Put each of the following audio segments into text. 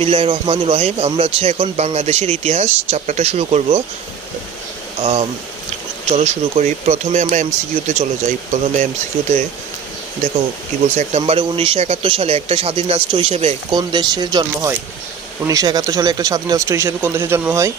বিসমিল্লাহির রহমানির রহিম। আমরা এখন বাংলাদেশের ইতিহাস চ্যাপ্টারটা শুরু করব। চলো শুরু করি। প্রথমে আমরা এমসিকিউতে চলে যাই। প্রথমে এমসিকিউতে দেখো কি বলছে। 1 নম্বরে 1971 সালে একটা স্বাধীন রাষ্ট্র হিসেবে কোন দেশের জন্ম হয়? 1971 সালে একটা স্বাধীন রাষ্ট্র হিসেবে কোন দেশের জন্ম হয়?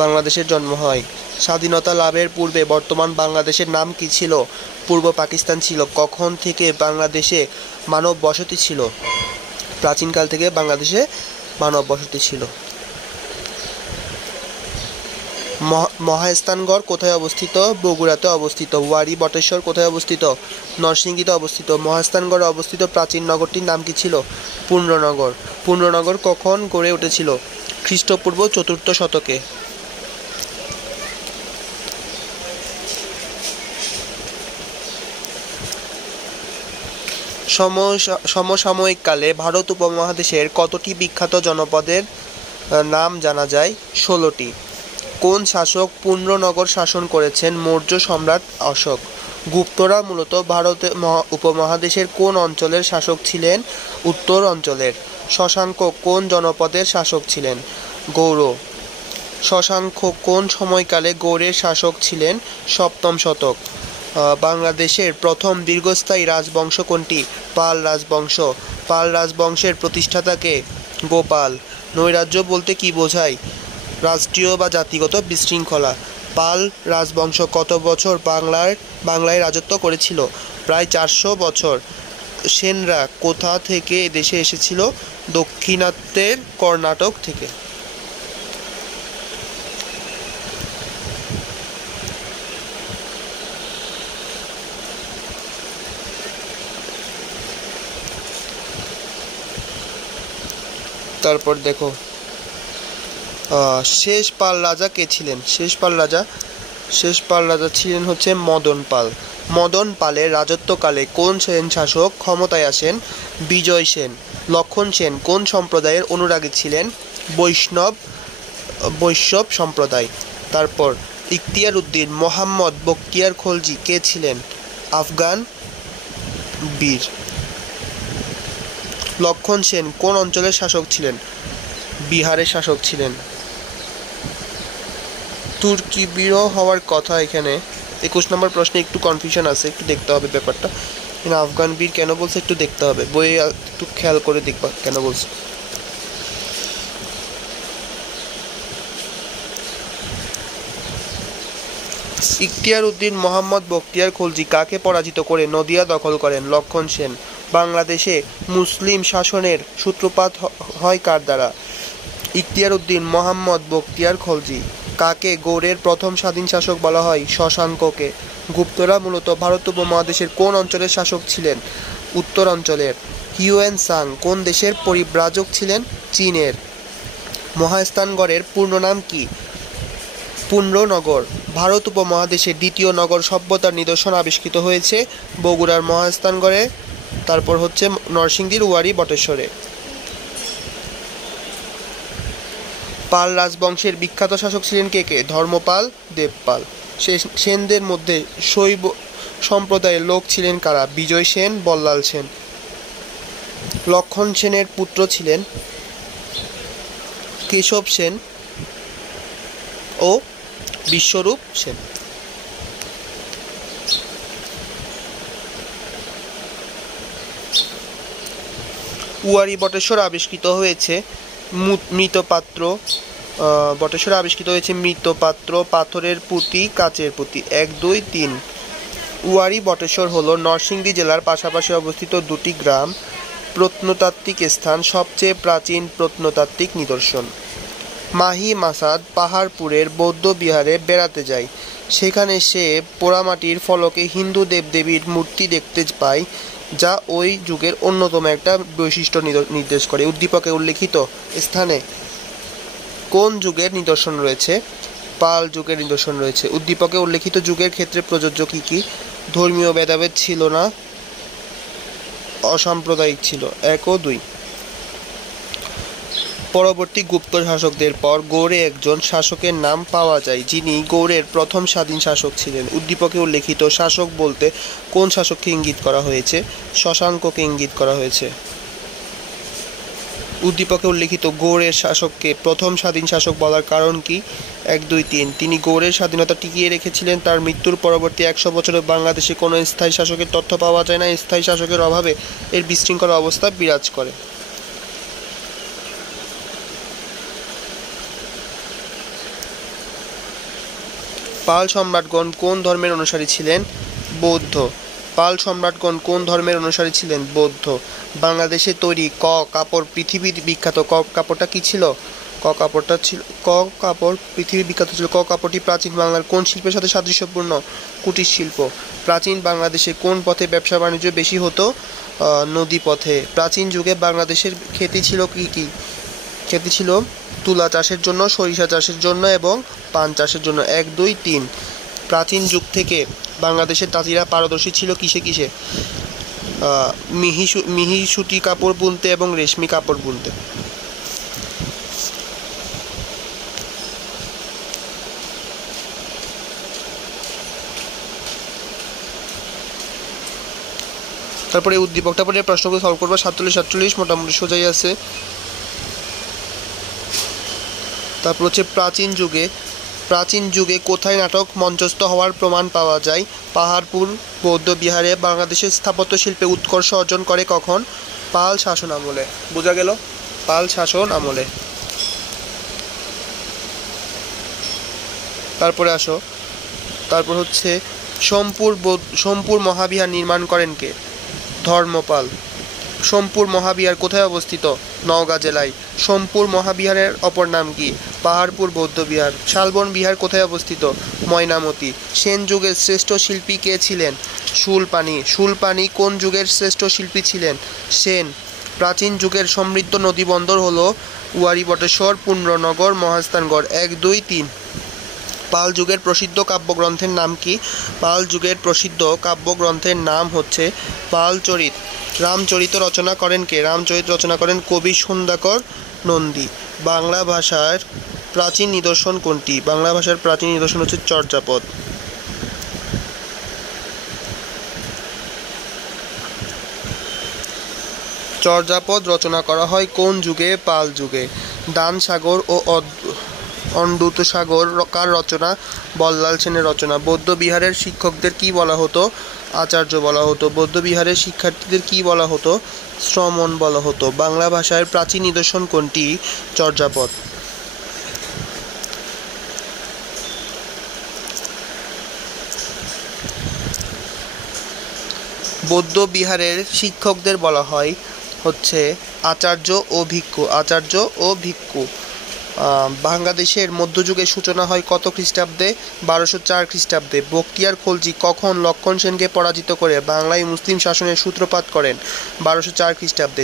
বাংলাদেশের জন্ম হয়। স্বাধীনতা লাভের পূর্বে বর্তমান বাংলাদেশের নাম কি ছিল? পূর্ব পাকিস্তান ছিল। কখন থেকে বাংলাদেশে মানব বসতি ছিল? প্রাচীনকাল থেকে বাংলাদেশে মানব বসতি ছিল। মহাস্থানগড় কোথায় অবস্থিত? বগুড়াতে অবস্থিত। ওয়ারী বটেশ্বর কোথায় অবস্থিত? নরসিংদীতে অবস্থিত। মহাস্থানগড়ে অবস্থিত প্রাচীন নগরটির নাম কি ছিল? পুণ্যনগর। পুণ্যনগর কখন গড়ে উঠেছিল? খ্রিস্টপূর্ব 4র্থ শতকে। সমসাময়িককালে ভারত উপমহাদেশের কতটি বিখ্যাত জনপদের নাম জানা যায়? 16টি। কোন শাসক পুণ্যনগর শাসন করেছেন? মৌর্য সম্রাট অশোক। গুপ্তরা মূলত ভারতের উপমহাদেশের কোন অঞ্চলের শাসক ছিলেন? উত্তর অঞ্চলের। শশাঙ্ক কোন জনপদের শাসক ছিলেন? গৌড়। শশাঙ্ক কোন সময়কালে গৌড়ের শাসক ছিলেন? 7ম শতক। বাংলাদেশের প্রথম দীর্ঘস্থায়ী রাজবংশ কোনটি? পাল রাজবংশ। পাল রাজবংশের প্রতিষ্ঠাতা কে? গোপাল। নৈরাজ্য বলতে কি বোঝায়? রাষ্ট্রীয় বা জাতিগত বিশৃঙ্খলা। পাল রাজবংশ কত বছর বাংলায় রাজত্ব করেছিল? প্রায় 400 বছর। সেনরা কোথা থেকে দেশে এসেছিল? দক্ষিণাত্যের কর্ণাটক থেকে। তারপর দেখো শেষ পাল রাজা কে ছিলেন? শেষ পাল রাজা ছিলেন হচ্ছে মদন পাল। মদন পালের রাজত্বকালে কোন সেন শাসক ক্ষমতায় আসেন? বিজয় সেন। লক্ষণ সেন কোন সম্প্রদায়ের অনুরাগী ছিলেন? বৈষ্ণব সম্প্রদায়। তারপর ইখতিয়ার উদ্দিন মোহাম্মদ বখতিয়ার খলজি কে ছিলেন? আফগান বীর। লক্ষণ সেন কোন অঞ্চলের শাসক ছিলেন? বিহারের শাসক ছিলেন। তুর্কি বীর হওয়ার কথা এখানে 21 নম্বর প্রশ্নে একটু কনফিউশন আছে, একটু দেখতে হবে ব্যাপারটা। এখানে আফগান বীর কেন বলছে একটু দেখতে হবে, বইয়ে একটু খেয়াল করে দেখবা কেন বলছে। ইখতিয়ার উদ্দিন মোহাম্মদ বখতিয়ার খলজি কাকে পরাজিত করে নদিয়া দখল করেন? লক্ষণ সেন। বাংলাদেশে মুসলিম শাসনের সূত্রপাত হয় কার দ্বারা? ইখতিয়ার উদ্দিন মোহাম্মদ বখতিয়ার খলজি। কাকে গৌড়ের প্রথম স্বাধীন শাসক বলা হয়? শশাঙ্ককে। গুপ্তরা মূলত ভারত উপমহাদেশের কোন অঞ্চলের শাসক ছিলেন? উত্তর অঞ্চলের। হিউয়েন সাং কোন দেশের পরিব্রাজক ছিলেন? চীনের। মহাস্থানগড়ের পূর্ণ নাম কি? পুণ্যনগর। ভারত উপমহাদেশের দ্বিতীয় নগর সভ্যতার নিদর্শন আবিষ্কৃত হয়েছে বগুড়ার মহাস্থানগড়ে। তারপর হচ্ছে নরসিংদীর ওয়ারী বটেশ্বরে। পাল রাজবংশের বিখ্যাত শাসক ছিলেন কে কে? ধর্মপাল, দেবপাল। সেনদের মধ্যে শৈব সম্প্রদায়ের লোক ছিলেন কারা? বিজয় সেন, বল্লাল সেন। লক্ষণ সেনের পুত্র ছিলেন কেশব সেন ও বিশ্বরূপ সেন। ওয়ারী বটেশ্বর আবিষ্কৃত হয়েছে মৃৎপাত্র। বটেশ্বরে আবিষ্কৃত হয়েছে মৃৎপাত্র, পাথরের পুঁতি, কাচের পুঁতি। 1, 2, 3। ওয়ারী বটেশ্বর হল নরসিংদী জেলার পাশাপাশি অবস্থিত 2টি গ্রাম। প্রত্নতাত্ত্বিক স্থান, সবচেয়ে প্রাচীন প্রত্নতাত্ত্বিক নিদর্শন। মাহি মাসাদ পাহাড়পুরের বৌদ্ধ বিহারে বেড়াতে যায়। সেখানে সে পোড়ামাটির ফলকে হিন্দু দেবদেবীর মূর্তি দেখতে পায়, যা ওই যুগের অন্যতম একটা বৈশিষ্ট্য নির্দেশ করে। উদ্দীপকে উল্লেখিত স্থানে কোন যুগের নিদর্শন রয়েছে? পাল যুগের নিদর্শন রয়েছে। উদ্দীপকে উল্লেখিত যুগের ক্ষেত্রে প্রযোজ্য কি কি? ধর্মীয় ভেদাভেদ ছিল না, অসাম্প্রদায়িক ছিল। 1 ও 2। পরবর্তী গুপ্ত শাসকদের পর গৌড়ে একজন শাসকের নাম পাওয়া যায়, যিনি গৌড়ের প্রথম স্বাধীন শাসক ছিলেন। উদ্দীপকে উল্লেখিত শাসক বলতে কোন শাসককে ইঙ্গিত করা হয়েছে? শশাঙ্ককে ইঙ্গিত করা হয়েছে। উদ্দীপকে উল্লিখিত গৌড়ের শাসককে প্রথম স্বাধীন শাসক বলার কারণ কি? 1, 2, 3। তিনি গৌড়ের স্বাধীনতা টিকিয়ে রেখেছিলেন। তার মৃত্যুর পরবর্তী 100 বছরে বাংলাদেশে কোনো স্থায়ী শাসকের তথ্য পাওয়া যায় না। স্থায়ী শাসকের অভাবে এর বিশৃঙ্খল অবস্থা বিরাজ করে। পাল সম্রাটগণ কোন ধর্মের অনুসারী ছিলেন? বৌদ্ধ। পাল সম্রাটগণ কোন ধর্মের অনুসারী ছিলেন? বৌদ্ধ। বাংলাদেশে তৈরি ক কাপড় পৃথিবীর বিখ্যাত। ক কাপড়টা কি ছিল? ক কাপড়টা ছিল ক কাপড় পৃথিবীর বিখ্যাত ছিল। ক কাপড়টি প্রাচীন বাংলার কোন শিল্পের সাথে সাদৃশ্যপূর্ণ? কুটির শিল্প। প্রাচীন বাংলাদেশে কোন পথে ব্যবসা বাণিজ্য বেশি হতো? নদী পথে। প্রাচীন যুগে বাংলাদেশের খ্যাতি ছিল কি? খ্যাতি ছিল তুলা চাষের জন্য, সরিষা চাষের জন্য এবং পান চাষের জন্য। 1, 2, 3। প্রাচীন যুগ থেকে বাংলাদেশের তাঁতিরা পারদর্শী ছিল কিসে? মিহি সুতি কাপড় বুনতে এবং রেশমি কাপড় বুনতে। তারপরে উদ্দীপকটা পরে প্রশ্নগুলো সলভ করবো। 47 মোটামুটি সোজাই আছে। তারপর হচ্ছে প্রাচীন যুগে কোথায় নাটক মঞ্চস্থ হওয়ার প্রমাণ পাওয়া যায়? পাহাড়পুর বৌদ্ধ বিহারে। বাংলাদেশের স্থাপত্য শিল্পে উৎকর্ষ অর্জন করে কখন? পাল শাসন আমলে। বোঝা গেল? পাল শাসন আমলে। তারপর হচ্ছে সোমপুর মহাবিহার নির্মাণ করেন কে? ধর্মপাল। সোমপুর মহাবিহার কোথায় অবস্থিত? নওগাঁ জেলায়। সোমপুর মহাবিহারের অপর নাম কি? পাহাড়পুর বৌদ্ধবিহার। শালবন বিহার কোথায় অবস্থিত? ময়নামতি। সেন যুগের শ্রেষ্ঠ শিল্পী কে ছিলেন? শূলপাণি কোন যুগের শ্রেষ্ঠ শিল্পী ছিলেন? সেন। প্রাচীন যুগের সমৃদ্ধ নদীবন্দর হলো ওয়ারী বটেশ্বর, পুন্ড্রনগর, মহাস্থানগড়। 1, 2, 3। পাল যুগের প্রসিদ্ধ কাব্যগ্রন্থের নাম কি? পাল যুগের প্রসিদ্ধ কাব্যগ্রন্থের নাম হচ্ছে পালচরিত। রামচরিত রচনা করেন কে? রামচরিত রচনা করেন কবি সুন্দাকর নন্দী। বাংলা ভাষার প্রাচীন নিদর্শন কোনটি? বাংলা ভাষার প্রাচীন নিদর্শন হচ্ছে চর্যাপদ। চর্যাপদ রচনা করা হয় কোন যুগে? পাল যুগে। দান সাগর ও অমৃত সাগর কার রচনা? বল্লাল সেনের রচনা। বৌদ্ধ বিহারের শিক্ষকদের কি বলা হতো? আচার্য বলা হতো। বৌদ্ধ বিহারের শিক্ষার্থীদের কি বলা হতো? শ্রমণ বলা হতো। বাংলা ভাষার প্রাচীন নিদর্শন কোনটি? চর্যাপদ। বৌদ্ধ বিহারের শিক্ষকদের বলা হয় হচ্ছে আচার্য ও ভিক্ষু। বাংলাদেশের মধ্যযুগের সূচনা হয় কত খ্রিস্টাব্দে? 1204 খ্রিস্টাব্দে। বখতিয়ার খলজি কখন লক্ষণ সেনকে পরাজিত করে বাংলায় মুসলিম শাসনের সূত্রপাত করেন? 1204 খ্রিস্টাব্দে।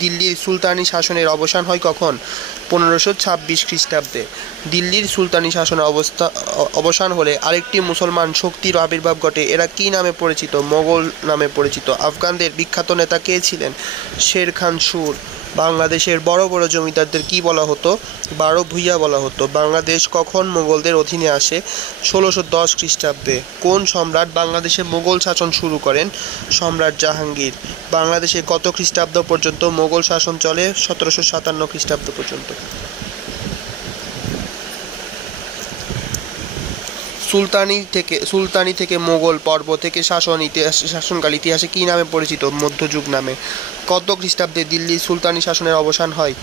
দিল্লির সুলতানি শাসনের অবসান হয় কখন? 1526 খ্রিস্টাব্দে। দিল্লির সুলতানি শাসনের অবসান হলে আরেকটি মুসলমান শক্তির আবির্ভাব ঘটে। এরা কি নামে পরিচিত? মোগল নামে পরিচিত। আফগানদের বিখ্যাত নেতা কে ছিলেন? শের খান সুর। বাংলাদেশের বড় বড় জমিদারদের কি বলা হতো? 12 ভূঁইয়া বলা হতো। বাংলাদেশ কখন মোগলদের অধীনে আসে? 1610 খ্রিস্টাব্দে। কোন সম্রাট বাংলাদেশে মোগল শাসন শুরু করেন? সম্রাট জাহাঙ্গীর। বাংলাদেশে কত খ্রিস্টাব্দ পর্যন্ত মোগল শাসন চলে? 1757 খ্রিস্টাব্দ পর্যন্ত। সুলতানি থেকে মোগল পর্ব থেকে শাসনকাল ইতিহাসে কি নামে পরিচিত? মধ্যযুগ নামে। কত খ্রিস্টাব্দে দিল্লির সুলতানি শাসনের অবসান হয়?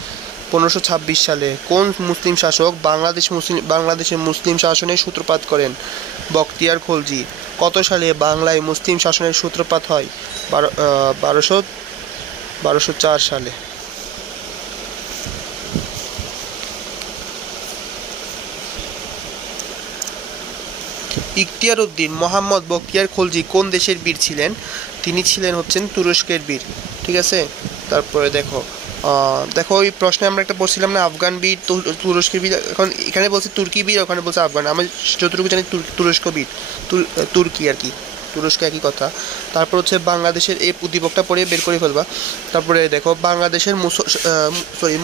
1526 সালে। কোন মুসলিম শাসক বাংলাদেশে মুসলিম শাসনের সূত্রপাত করেন? বখতিয়ার খলজি। কত সালে বাংলায় মুসলিম শাসনের সূত্রপাত হয়? 1204 সালে। ইখতিয়ার উদ্দিন মোহাম্মদ বখতিয়ার খলজি কোন দেশের বীর ছিলেন? তিনি হচ্ছেন তুরস্কের বীর। ঠিক আছে। তারপরে দেখো ওই প্রশ্নে আমরা একটা পড়ছিলাম না, আফগান বীর, তুরস্কের বীর। এখন এখানে বলছে তুর্কি বীর, ওখানে বলছে আফগান। আমি যতটুকু জানি তুরস্ক বীর, তুর্কি আর কি, তুরস্ক একই কথা। তারপর হচ্ছে বাংলাদেশের এই উদ্দীপকটা পড়ে বের করে ফেলবা। তারপরে দেখো বাংলাদেশের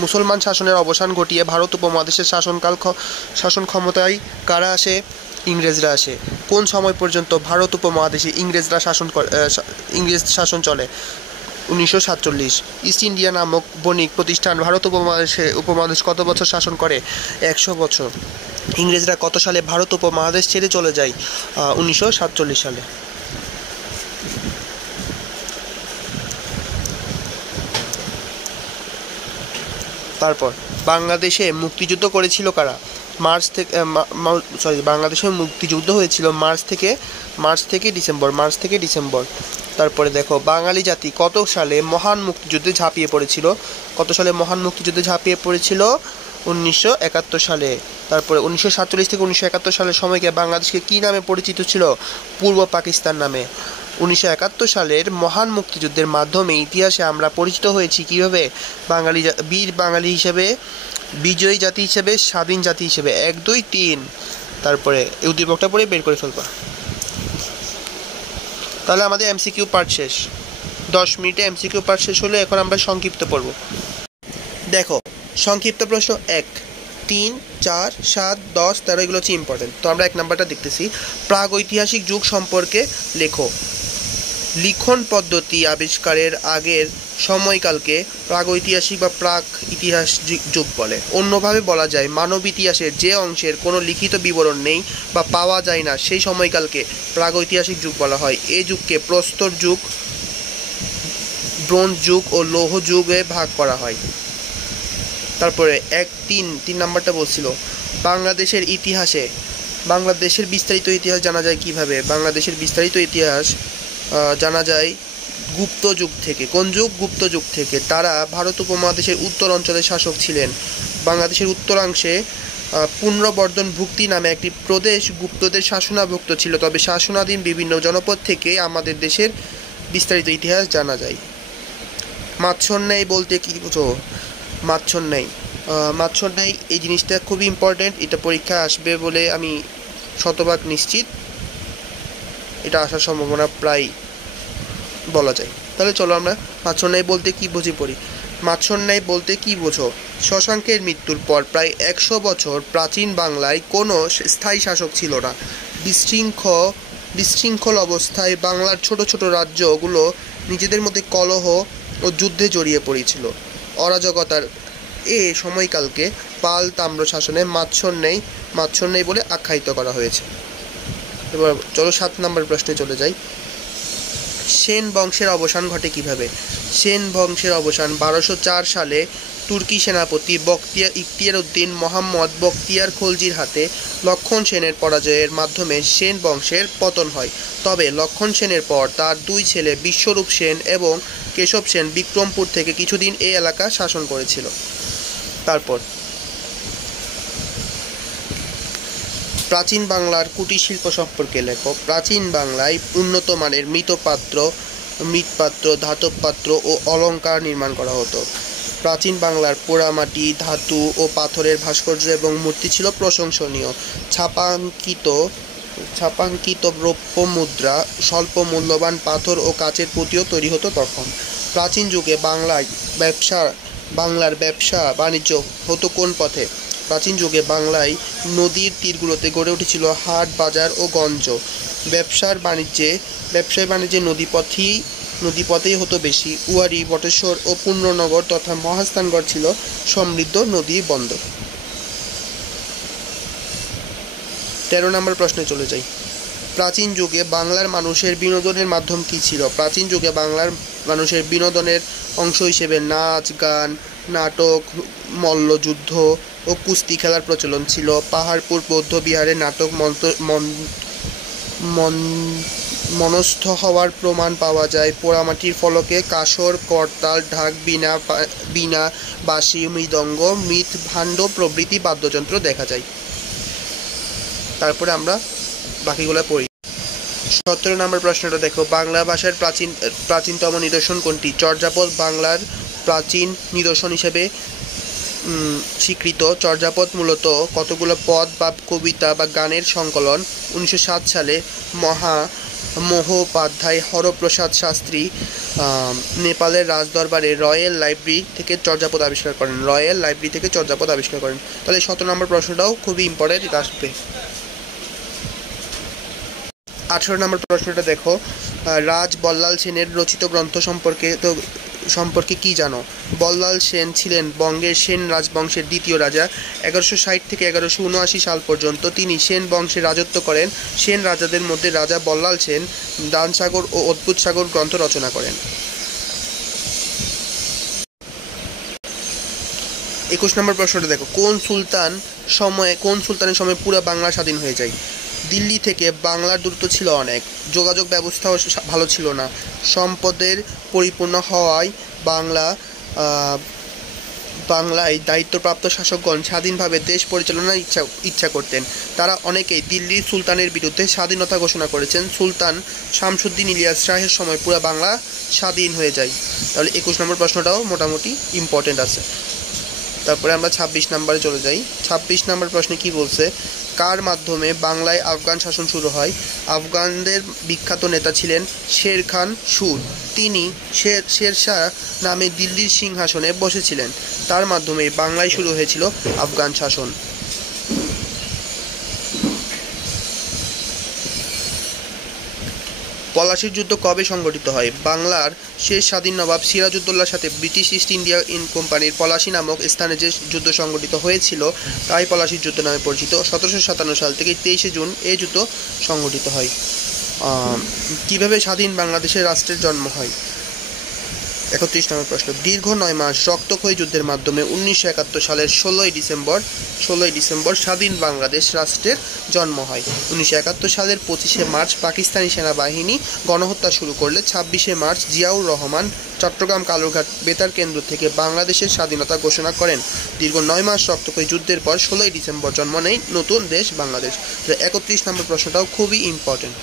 মুসলমান শাসনের অবসান ঘটিয়ে ভারত উপমহাদেশের শাসন ক্ষমতায় কারা আসে? ইংরেজরা আসে। কোন সময় পর্যন্ত ভারত উপমহাদেশে ইংরেজ শাসন চলে? 1947। ইস্ট ইন্ডিয়া নামক বণিক প্রতিষ্ঠান ভারত উপমহাদেশ কত বছর শাসন করে? 100 বছর। ইংরেজরা কত সালে ভারত উপমহাদেশ ছেড়ে চলে যায়? 1947 সালে। তারপর বাংলাদেশে মুক্তিযুদ্ধ করেছিল কারা? বাংলাদেশে মুক্তিযুদ্ধ হয়েছিল মার্চ থেকে ডিসেম্বর। তারপরে দেখো, বাঙালি জাতি কত সালে মহান মুক্তিযুদ্ধে ঝাঁপিয়ে পড়েছিল? 1971 সালে। তারপরে 1947 থেকে 1971 সালের সময়কে বাংলাদেশকে কি নামে পরিচিত ছিল? পূর্ব পাকিস্তান নামে। 1971 সালের মহান মুক্তিযুদ্ধের মাধ্যমে ইতিহাসে আমরা পরিচিত হয়েছি কিভাবে? বীর বাঙালি হিসেবে, বিজয়ী জাতি হিসেবে, স্বাধীন জাতি হিসেবে। 1 2 3। তারপরে এই উদ্দীপকটা পড়ে বের করে ফেলবা। তাহলে আমাদের এমসিকিউ পার্ট শেষ। 10 মিনিটে এমসিকিউ পার্ট শেষ হলে এখন আমরা সংক্ষিপ্ত পড়ব। দেখো, সংক্ষিপ্ত প্রশ্ন 1, 3, 4, 7, 10, 13 এগুলো হচ্ছে ইম্পর্টেন্ট। তো আমরা 1 নাম্বারটা দেখতেছি। প্রাগৈতিহাসিক যুগ সম্পর্কে লেখো। লিখন পদ্ধতি আবিষ্কারের আগের সময়কালকে প্রাগৈতিহাসিক বা প্রাক ইতিহাস যুগ বলে। অন্যভাবে বলা যায়, মানব ইতিহাসের যে অংশের কোনো লিখিত বিবরণ নেই বা পাওয়া যায় না সেই সময়কালকে প্রাগৈতিহাসিক যুগ বলা হয়। এই যুগকে প্রস্তর যুগ, ব্রোঞ্জ যুগ ও লৌহ যুগে ভাগ করা হয়। তারপরে 1-3 নাম্বারটা বলছিল, বাংলাদেশের বিস্তারিত ইতিহাস জানা যায় কিভাবে? বাংলাদেশের বিস্তারিত ইতিহাস জানা যায় গুপ্ত যুগ থেকে। কোন যুগ? গুপ্ত যুগ থেকে। তারা ভারত উপমহাদেশের উত্তর অঞ্চলের শাসক ছিলেন। বাংলাদেশের উত্তরাংশে পুনর্বর্ধন ভুক্তি নামে একটি প্রদেশ গুপ্তদের শাসনাভুক্ত ছিল। তবে শাসনাধীন বিভিন্ন জনপদ থেকে আমাদের দেশের বিস্তারিত ইতিহাস জানা যায়। মাৎসন্যায় বলতে কি বুঝো? মাৎসন্যায় এই জিনিসটা খুবই ইম্পর্টেন্ট। এটা পরীক্ষায় আসবে বলে আমি শতভাগ নিশ্চিত। এটা আসার সম্ভাবনা প্রায় বলা যায়। তাহলে চলো আমরা মাৎসন্যায় বলতে কি বুঝি পড়ি। মাৎসন্যায় বলতে কি বোঝো? শশাঙ্কের মৃত্যুর পর প্রায় 100 বছর প্রাচীন বাংলায় কোনো স্থায়ী শাসক ছিল না। বিশৃঙ্খল অবস্থায় বাংলার ছোট ছোট রাজ্যগুলো নিজেদের মধ্যে কলহ ও যুদ্ধে জড়িয়ে পড়েছিল। অরাজকতার এ সময়কালকে পাল তাম্র শাসনে মাৎসন্যায় বলে আখ্যায়িত করা হয়েছে। এবার চলো 7 নম্বর প্রশ্নে চলে যাই। সেন বংশের অবসান ঘটে কিভাবে? সেন বংশের অবসান 1204 সালে তুর্কি সেনাপতি ইখতিয়ার উদ্দিন মোহাম্মদ বখতিয়ার খলজির হাতে লক্ষণ সেনের পরাজয়ের মাধ্যমে সেন বংশের পতন হয়। তবে লক্ষণ সেনের পর তার 2 ছেলে বিশ্বরূপ সেন এবং কেশব সেন বিক্রমপুর থেকে কিছুদিন এই এলাকা শাসন করেছিল। তারপর প্রাচীন বাংলার কুটির শিল্প সম্পর্কে লেখো। প্রাচীন বাংলায় উন্নত মানের মৃৎপাত্র, ধাতব পাত্র ও অলঙ্কার নির্মাণ করা হতো। প্রাচীন বাংলার পোড়ামাটি, ধাতু ও পাথরের ভাস্কর্য এবং মূর্তি ছিল প্রশংসনীয়। ছাপাঙ্কিত রৌপ্য মুদ্রা, স্বল্প মূল্যবান পাথর ও কাচের পুঁতিও তৈরি হতো তখন। প্রাচীন যুগে বাংলার ব্যবসা বাণিজ্য হতো কোন পথে? প্রাচীন যুগে বাংলায় নদীর তীরগুলোতে গড়ে উঠেছিল হাট, বাজার ও গঞ্জ। ব্যবসায় বাণিজ্যে নদীপথেই হতো বেশি। উয়ারি, বটেশ্বর ও পুণ্যনগর তথা মহাস্থানগড় ছিল সমৃদ্ধ নদীর বন্দর। 13 নম্বর প্রশ্নে চলে যাই। প্রাচীন যুগে বাংলার মানুষের বিনোদনের মাধ্যম কি ছিল? প্রাচীন যুগে বাংলার মানুষের বিনোদনের অংশ হিসেবে নাচ, গান, নাটক, মল্লযুদ্ধ ও কুস্তি খেলার প্রচলন ছিল। পাহাড়পুর বৌদ্ধ বিহারে নাটক মনস্থ হওয়ার প্রমাণ পাওয়া যায়। পোড়ামাটির ফলকে কাসর, করতাল, ঢাক, বীণা, বাঁশি, মৃদঙ্গ, ভাণ্ড প্রভৃতি বাদ্যযন্ত্র দেখা যায়। তারপরে আমরা বাকিগুলো পড়ি। 17 নম্বর প্রশ্নটা দেখো। বাংলা ভাষার প্রাচীনতম নিদর্শন কোনটি? চর্যাপদ বাংলার প্রাচীন নিদর্শন হিসেবে স্বীকৃত। চর্যাপদ মূলত কতগুলো পদ বা কবিতা বা গানের সংকলন। 1907 সালে মহোপাধ্যায় হরপ্রসাদ শাস্ত্রী নেপালের রাজদরবারে রয়্যাল লাইব্রেরি থেকে চর্যাপদ আবিষ্কার করেন। তাহলে 17 নম্বর প্রশ্নটাও খুবই ইম্পর্টেন্ট, এটা আসবে। 18 নম্বর প্রশ্নটা দেখো। রাজ বল্লাল সেনের রচিত গ্রন্থ সম্পর্কে কি জানো? বল্লাল সেন ছিলেন বঙ্গের সেন রাজবংশের দ্বিতীয় রাজা। 1160 থেকে 1179 সাল পর্যন্ত তিনি সেন বংশে রাজত্ব করেন। সেন রাজাদের মধ্যে রাজা বল্লাল সেন দানসাগর ও অদ্ভুত সাগর গ্রন্থ রচনা করেন। 21 নম্বর প্রশ্নটা দেখো, কোন সুলতানের সময় পুরো বাংলা স্বাধীন হয়ে যায়? দিল্লি থেকে বাংলার দূরত্ব ছিল অনেক, যোগাযোগ ব্যবস্থাও ভালো ছিল না, সম্পদের পরিপূর্ণ হওয়ায় বাংলায় দায়িত্বপ্রাপ্ত শাসকগণ স্বাধীনভাবে দেশ পরিচালনার ইচ্ছা করতেন। তারা অনেকেই দিল্লির সুলতানের বিরুদ্ধে স্বাধীনতা ঘোষণা করেছেন। সুলতান শামসুদ্দিন ইলিয়াস শাহের সময় পুরো বাংলা স্বাধীন হয়ে যায়। তাহলে 21 নম্বর প্রশ্নটাও মোটামুটি ইম্পর্টেন্ট আছে। তারপরে আমরা 26 নম্বরে চলে যাই। 26 নম্বর প্রশ্নে কি বলছে? কার মাধ্যমে বাংলায় আফগান শাসন শুরু হয়? আফগানদের বিখ্যাত নেতা ছিলেন শের খান সুর। তিনি শেরশাহ নামে দিল্লির সিংহাসনে বসেছিলেন। তার মাধ্যমে বাংলায় শুরু হয়েছিল আফগান শাসন। পলাশির যুদ্ধ কবে সংঘটিত হয়? বাংলার শেষ স্বাধীন নবাব সিরাজউদ্দৌলার সাথে ব্রিটিশ ইস্ট ইন্ডিয়া কোম্পানির পলাশি নামক স্থানে যে যুদ্ধ সংঘটিত হয়েছিল তাই পলাশির যুদ্ধ নামে পরিচিত। 1757 সাল থেকে 23 জুন এই যুদ্ধ সংঘটিত হয়। কিভাবে স্বাধীন বাংলাদেশের রাষ্ট্রের জন্ম হয়? 31 নম্বর প্রশ্ন, দীর্ঘ 9 মাস রক্তক্ষয়ী যুদ্ধের মাধ্যমে 1971 সালের 16ই ডিসেম্বর স্বাধীন বাংলাদেশ রাষ্ট্রের জন্ম হয়। 1971 সালের 25শে মার্চ পাকিস্তানি সেনাবাহিনী গণহত্যা শুরু করলে 26শে মার্চ জিয়াউর রহমান চট্টগ্রাম কালুরঘাট বেতার কেন্দ্র থেকে বাংলাদেশের স্বাধীনতা ঘোষণা করেন। দীর্ঘ 9 মাস রক্তক্ষয়ী যুদ্ধের পর 16ই ডিসেম্বর জন্ম নেয় নতুন দেশ বাংলাদেশ। 31 নম্বর প্রশ্নটাও খুবই ইম্পর্টেন্ট।